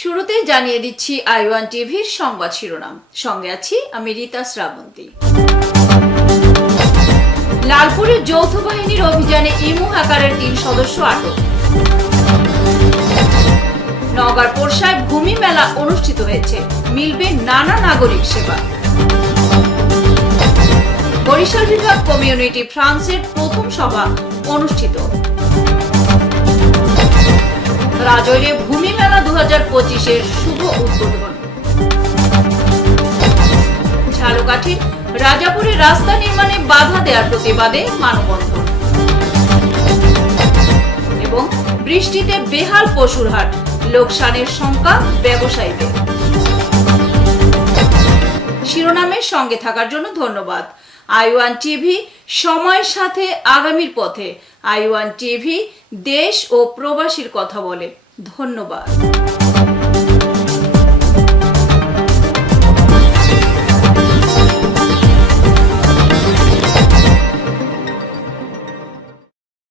শুরুতেই জানিয়ে দিচ্ছি আইওয়ান টিভির সংবাদ শিরোনাম। সঙ্গে আছি আমি রীতা শ্রাবন্তী। লালপুরে যৌথ বাহিনীর অভিযানে ইমু হ্যাকারের তিন সদস্য আটক। নগর পোরশায় ভূমি মেলা অনুষ্ঠিত হয়েছে। মিলবে নানা নাগরিক সেবা। বরিশাল বিভাগ কমিউনিটি ফ্রান্সের প্রথম সভা অনুষ্ঠিত। রাজৈরে শুভ উদ্বোধন। রাজাপুরে রাস্তা নির্মাণে বাধা দেওয়ার প্রতিবাদে মানববন্ধন। এবং বৃষ্টিতে বেহাল পশুর হাট, লোকসানের শঙ্কা ব্যবসায়ীদের। শিরোনামের সঙ্গে থাকার জন্য ধন্যবাদ। আইওয়ান টিভি, সময়ের সাথে আগামীর পথে। আইওয়ান টিভি, দেশ ও প্রবাসীর কথা বলে। ধন্যবাদ।